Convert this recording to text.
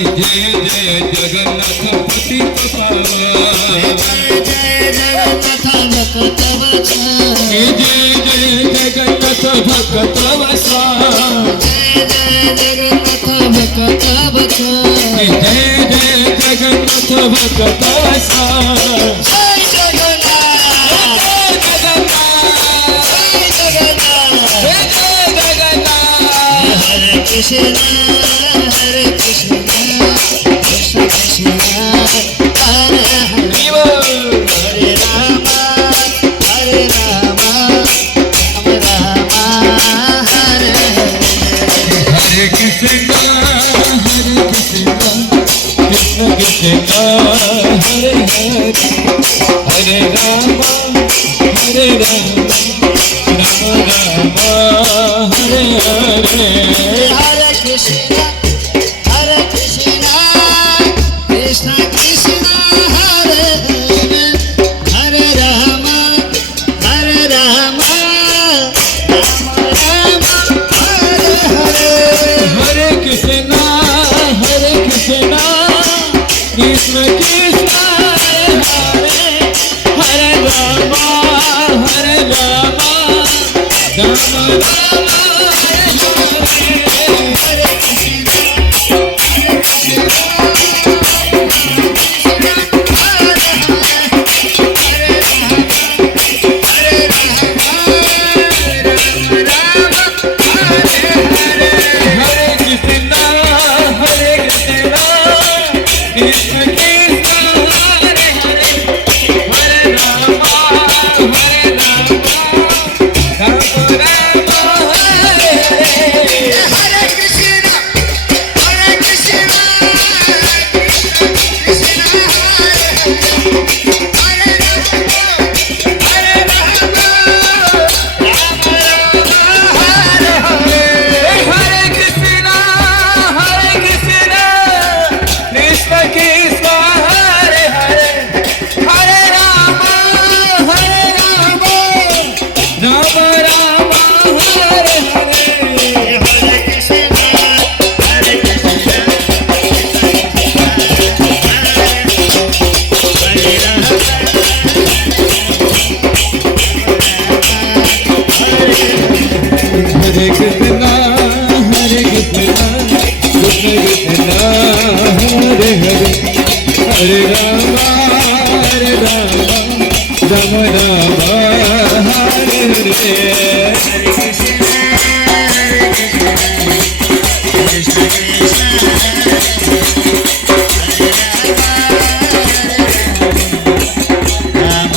जय जय जगन्नाथ पतित पावन जय जगन्नाथ भक्त वचन जय जय जगन्नाथ भक्त वचन जय जगन्नाथ भक्त वचन जय जय जगन्नाथ भक्त वचन जय जगन्नाथ हरे कृष्ण हरे कृष्ण कृष्ण कृष्ण हरे हरे हरे राम राम राम हरे हरे हरे कृष्ण कृष्ण कृष्ण हरे हरे हरे राम राम राम हरे हरे हरे कृष्ण कृष्ण कृष्ण हरे हरे हरे राम राम राम हरे हरे हरे कृष्ण कृष्ण कृष्ण हरे हरे राम राम हरे कृष्ण कृष्ण कृष्ण हरे हरे हरे राम राम राम हरे हरे कृष्ण कृष्ण